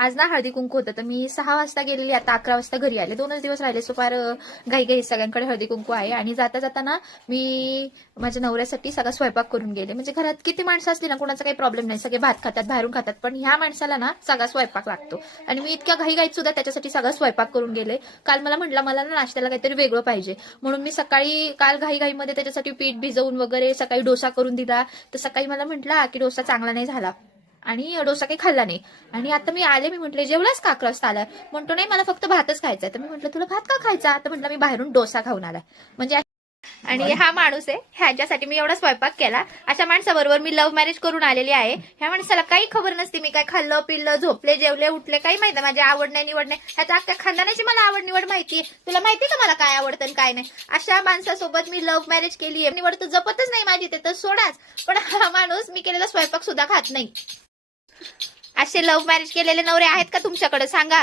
आज ना हळदी कुंकू होतं, तर मी 6 वाजता गेलेली, आता 11 वाजता घरी आले. 2च दिवस राहिले. सो फार घाई सगळ्यांकडे हळदी कुंकू आहे. आणि जाता जाताना मी माझ्या नवऱ्यासाठी सगळा स्वयंपाक करून गेले. म्हणजे घरात किती माणसं असली ना, कोणाचा काही प्रॉब्लेम नाही, सगळे भात खातात, बाहेरून खातात, पण ह्या माणसाला ना सगळा स्वयंपाक लागतो. आणि मी इतक्या घाईत सुद्धा त्याच्यासाठी सगळा स्वयंपाक करून गेले. काल मला मला ना नाश्त्याला काहीतरी वेगळं पाहिजे, म्हणून मी सकाळी काल घाईमध्ये त्याच्यासाठी पीठ भिजवून वगैरे सकाळी डोसा करून दिला. तर सकाळी मला म्हटला की डोसा चांगला नाही झाला आणि डोसा काही खाल्ला नाही. आणि आता मी आले, मी म्हटले जेवलास का 11 वाजता आला? म्हणतो नाही, मला फक्त भातच खायचा. तर मी म्हटलं तुला भात का खायचा? तर म्हटलं मी बाहेरून डोसा खाऊन आला. म्हणजे आणि हा माणूस आहे, ह्याच्यासाठी मी एवढा स्वयंपाक केला. अशा माणसाबरोबर मी लव्ह मॅरेज करून आलेली आहे. ह्या माणसाला काही खबर नसते मी काय खाल्लं पिल्लं, झोपले जेवले उठले, काही माहिती आहे माझी आवड नाही निवड नाही. ह्याच्या अख्ख्या खानदानाची मला आवड निवड माहितीये. तुला माहिती का मला काय आवडतं आणि काय नाही? अशा माणसासोबत मी लव्ह मॅरेज केली आहे. निवड तर जपतच नाही माझी, ते तर सोडाच. पण हा माणूस मी केलेला स्वयंपाक सुद्धा खात नाही. असे लव्ह मॅरेज केलेले नवरे आहेत का तुमच्याकडे? सांगा.